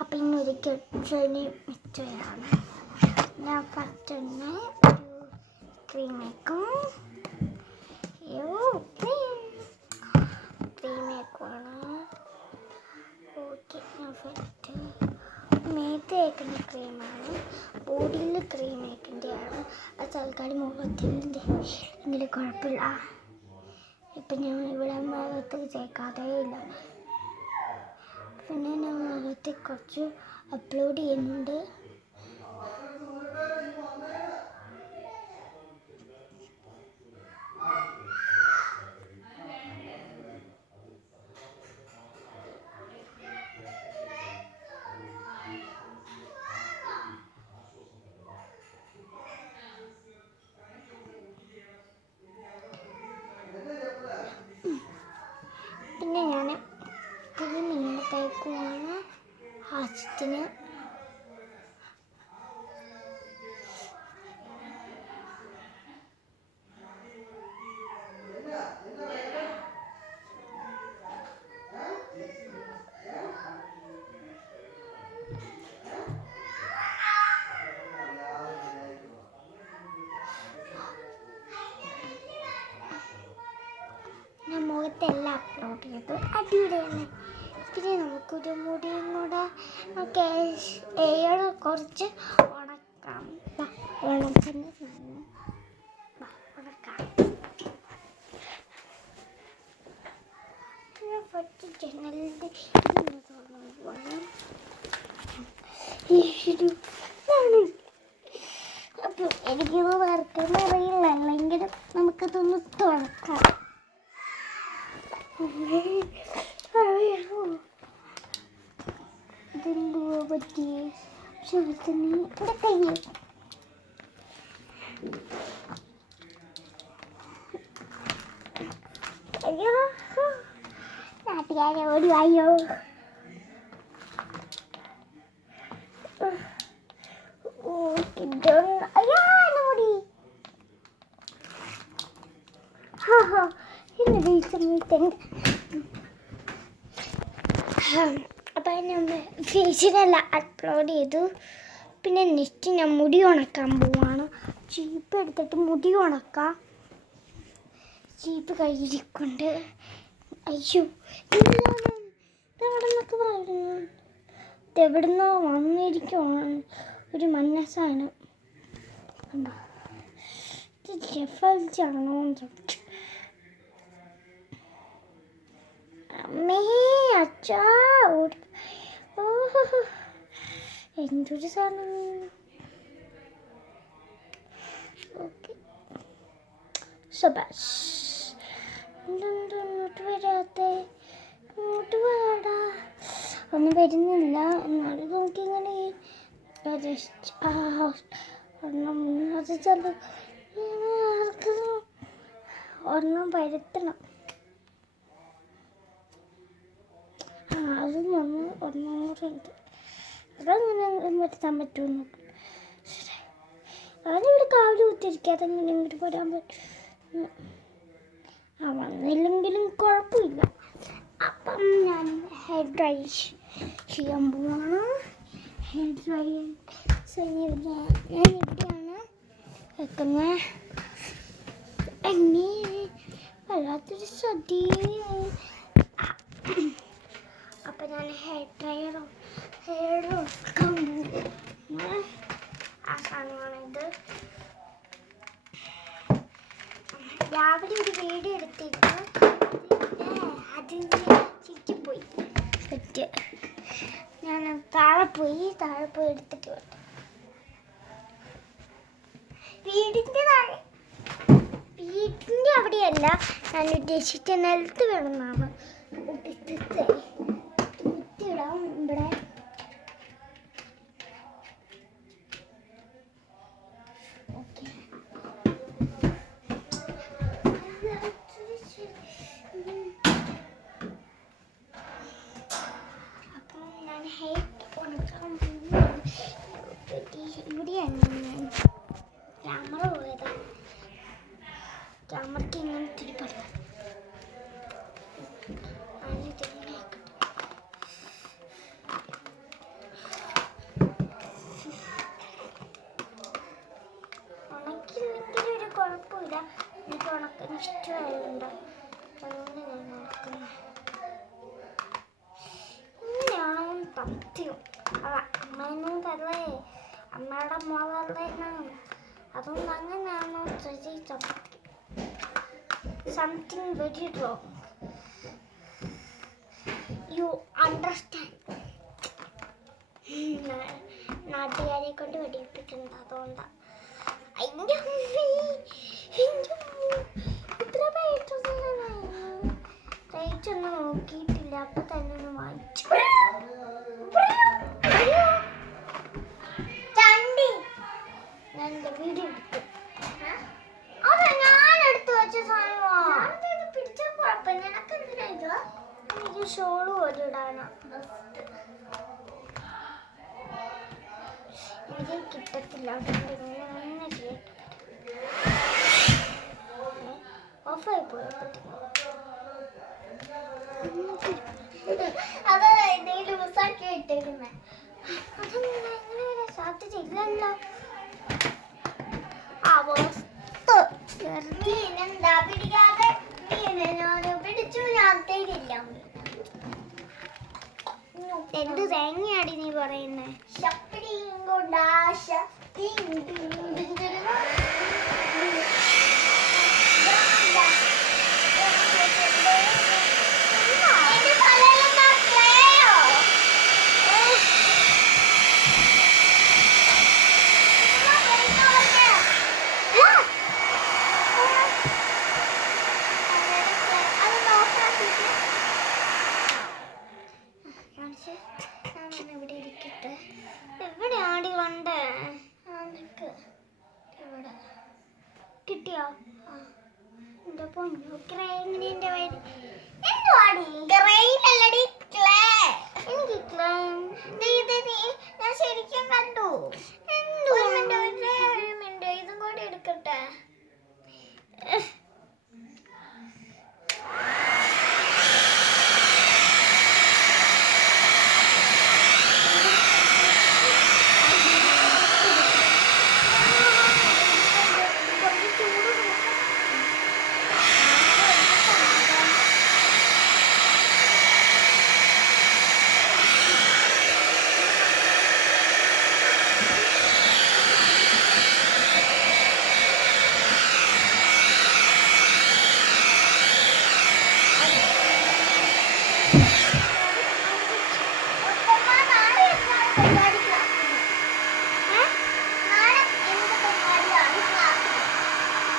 അപ്പം ഇന്നൊരു കെട്ടിന് മിച്ചയാണ്. ഞാൻ ഫസ്റ്റ് തന്നെ ഒരു ക്രീം വയ്ക്കും. ക്രീം വയ്ക്കുവാണ്. ഓക്കെ, ഞാൻ ഫസ്റ്റ് മേത്ത് വയ്ക്കുന്ന ക്രീമാണ്. ബോഡിയിൽ ക്രീം വയ്ക്കേണ്ടതാണ്. അത് തൽക്കാലം മുഖത്തിൻ്റെ എങ്കിലും കുഴപ്പമില്ല. ഇപ്പം ഞാൻ ഇവിടെ മുഖത്ത് തേക്കാതേ ഇല്ല. പിന്നെ ഞാൻ മുഖത്ത് കുറച്ച് അപ്ലോഡ് ചെയ്യുന്നുണ്ട്. പിന്നെ ഞാൻ ക്രീം ഇങ്ങനെ തേക്കുവാണ് ആവശ്യത്തിന്. ഞാൻ മുഖത്തെല്ലാം അപ്ലോഡ് ചെയ്തു. അടിപൊളിയാണ്. പിന്നെ നമുക്കൊരു മുടിയും കൂടെ നമുക്ക് എയർ കുറച്ച് ഉണക്കാം. ഉണക്കുന്ന ഉണക്കാം. കുറച്ച് ജനലിൻ്റെ അപ്പം എനിക്കിത് വറുക്കുന്ന അറിയില്ല, അല്ലെങ്കിലും നമുക്കിതൊന്ന് തുറക്കാം. ഇതെന്തുവാ പറ്റിയേ? ശുഭത്തിന് ഇവിടെ കഴിയും. അയ്യോ, നാട്ടുകാരെ ഓടി വായോ. അയ്യോ ഓടി. ഇന്ന് വീട്ടിൽ അപ്പം നമ്മൾ ഫേസിനെല്ലാം അപ്ലോഡ് ചെയ്തു. പിന്നെ നെക്സ്റ്റ് ഞാൻ മുടി ഉണക്കാൻ പോവാണ്. ചീപ്പ് എടുത്തിട്ട് മുടി ഉണക്കാം. ചീപ്പ് കയ്യിരിക്കൊണ്ട്. അയ്യോ, ഇതെവിടെന്നൊക്കെ പറയുന്നു. ഇതെവിടുന്നോ വന്നിരിക്കുവാണ് ഒരു മഞ്ഞസാധനം. കണ്ടോ, ഇത് ജഫൽച്ചാണോ? അമ്മേ, അച്ഛാ, ഓഹോ, എന്തൊരു സാധനം. ഓക്കെ, സബാഷ്. എന്തെന്തോ ഇങ്ങോട്ട് വരാത്തെ? ഇങ്ങോട്ട് വാടാ. ഒന്നും വരുന്നില്ല. എന്നാലും നോക്കി ഇങ്ങനെ ഒരെണ്ണം വരുത്തണം. അതും ഒന്നും കൂടെ ഉണ്ട്. അതങ്ങനെ വരുത്താൻ പറ്റുമെന്ന്. അതിവിടെ കാവല് കുത്തിരിക്കുക. അതെങ്ങനെ ഇങ്ങോട്ട് വരാൻ പറ്റും? വന്നില്ലെങ്കിലും കുഴപ്പമില്ല. അപ്പം ഞാൻ ഹെയർ ഡ്രൈ ചെയ്യാൻ പോവാണ്. ഹെയർ ഡ്രൈ ഞാൻ എവിടെയാണ് വെക്കുന്നത്? വല്ലാത്തൊരു സദ്യ. അപ്പം ഞാൻ ഹെയർ എടുക്കാൻ പോകും. ആ സാധനമാണിത്. രാവിലെ ഒരു വീഡിയോ എടുത്തിട്ട് അതിന് ചുറ്റിപ്പോയി സെറ്റ്. ഞാൻ താഴെ പോയി എടുത്തിട്ട് വന്നു. വീടിൻ്റെ അവിടെയല്ല ഞാൻ ഉദ്ദേശിച്ച നിലത്ത് വേണമെന്നാണ് കുത്തിയിടാം ഇവിടെ. ഓക്കെ, അപ്പം ഞാൻ ഹെയർ ഉണക്കാൻ പോകുന്നു. ഇവിടെയാണ് ഞാൻ ക്യാമറ പോയത്. ക്യാമറയ്ക്ക് ഇങ്ങനെ തിരിപ്പറ. സത്യം അമ്മേനോടല്ലേ, അമ്മയുടെ മോളല്ലേ എന്നാണ്. അതുകൊണ്ട് അങ്ങനെയാണോ ശ്രദ്ധിച്ചത്? Something very wrong. You understand? നാട്ടുകാരെ കൊണ്ട് വെടിയിപ്പിക്കുന്നത് അതുകൊണ്ടാണ്. അതിൻ്റെ ഇത്ര റേറ്റൊന്നും നോക്കിയിട്ടില്ല, അപ്പൊ തന്നെ ഒന്ന് വാങ്ങിച്ചു. ഞാൻ വീഡിയോ എടുത്തു. അതെ, ഞാൻ എടുത്തു വെച്ച സാധനമാണ്. പിടിച്ച കുഴപ്പം നിനക്ക് എന്തിനാ ഇത്? എനിക്ക് ഷോള് പോലെ ഇടാനാ. എനിക്ക് കിട്ടത്തില്ല, അതുകൊണ്ട് ഇങ്ങനെ ചെയ്യട്ടെ. ഓഫായി പോയി. അതാ എന്തെങ്കിലും ലൂസാക്കി ഇട്ടേക്കുന്നേ. അതൊന്നും എങ്ങനെ വരാൻ സാധ്യതയില്ലല്ലോ. എന്താ പിടിക്കാതെ പിടിച്ചു? ഞാൻ തരില്ല. എന്ത് തേങ്ങയാടി നീ പറയുന്നേ? എവിടെയാടി കണ്ടേ? ഇവിടെ കിട്ടിയോ? എന്റെ പൊന്നു ക്രൈമിന്റെ പേര് എന്തുവാടി? ക്രൈമല്ലടി, ക്ലേ. എനിക്ക് ക്ലൈം ഞാൻ ശരിക്കും കണ്ടു. ഒരു മിനിറ്റ് ഇതും കൂടി എടുക്കട്ടെ.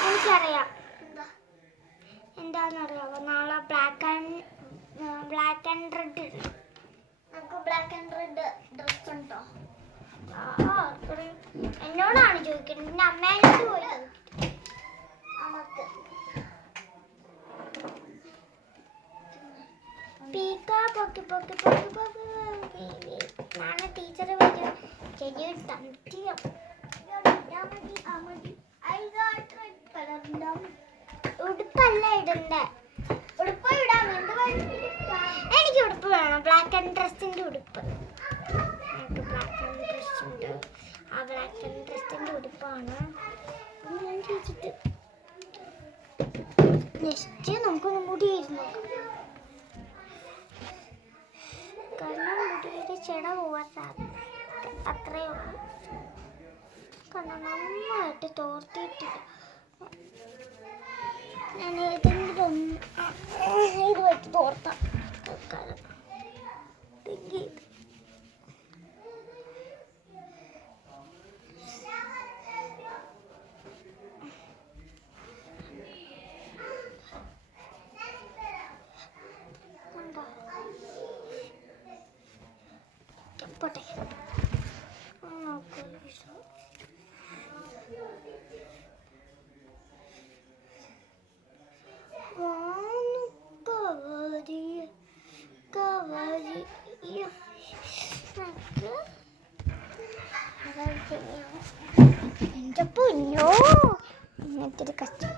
എനിക്കറിയാം എന്താണെന്നറിയാമോ? നാളെ ബ്ലാക്ക് ആൻഡ് റെഡ്. നമുക്ക് ബ്ലാക്ക് ആൻഡ് റെഡ് ഡ്രസ് ഉണ്ടോ? എന്നോടാണ് ചോദിക്കുന്നത്, എൻ്റെ അമ്മേനോട് പോയി നമുക്ക് പീക്കാ പൊക്കി പൊക്കി പൊക്കി പൊക്കി. നാളെ ടീച്ചർ വരും. ചെറിയൊരു തണ്ടിയോ ഉടുപ്പല്ല ഇടണ്ടേ? ഉടുപ്പ് ഇടാം. എനിക്ക് ഉടുപ്പ് വേണം, ബ്ലാക്ക് ആൻഡ് ഡ്രസ്സിന്റെ ഉടുപ്പ്. എനിക്ക് ബ്ലാക്ക് ആൻഡ് ഡ്രസ് ഉണ്ട്. ആ ബ്ലാക്ക് ആൻഡ് ഡ്രസ്സിന്റെ ഉടുപ്പാണ് ഞാൻ ചോദിച്ചിട്ട്. നെക്സ്റ്റ് നമുക്കൊന്നും കൂടി ഇരുന്നു കാരണം മുടിയുടെ ചെട പോവാൻ സാധ്യത അത്രയേ ഉള്ളൂ. കാരണം നന്നായിട്ട് തോർത്തിയിട്ടില്ല. ഞാൻ ഏതെങ്കിലും ഇത് വെച്ച് തോർത്താം. പോട്ടെ എന്റെ പൊന്നോ, ഇങ്ങനത്തെ കഷ്ടം.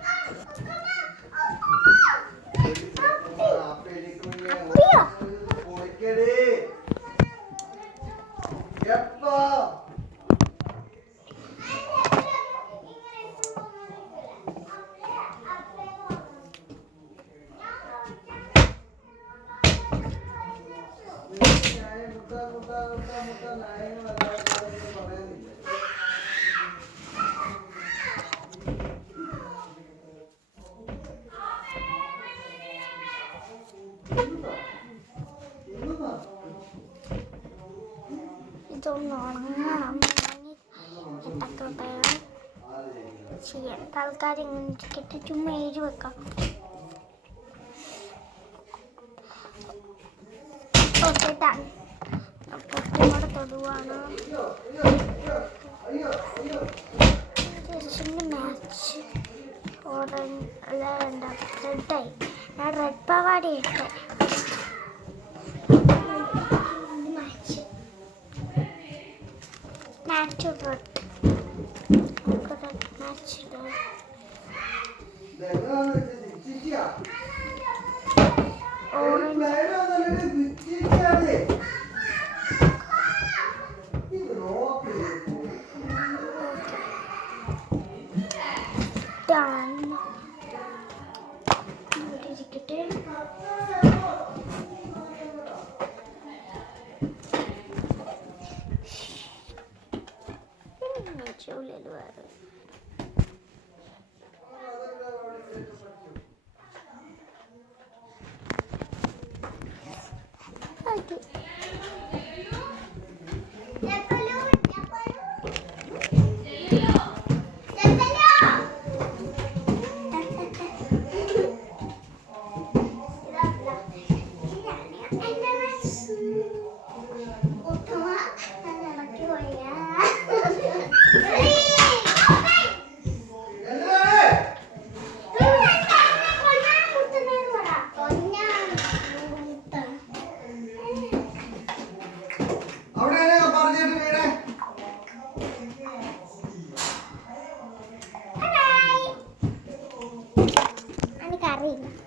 ഇതൊന്ന് ഉണങ്ങണം. ഇട്ടൊക്കെ ചെയ്യാം. ആൾക്കാർ ഇങ്ങനെ ഇരിക്കട്ടെ, ചുമ്മാ എഴുതി വെക്കാം. Okay done. പൊട്ടിനോട് തൊടുവാണ്. മാച്ച് ഓറഞ്ച് റെഡായി. ഞാൻ റെഡ് പാവാടി ഇട്ടെ. Match red. നമുക്ക് റെഡ് മാച്ച് ഇടാം. ഓറഞ്ച് ഉള്ളിൽ വേറെ അറിയില്ല.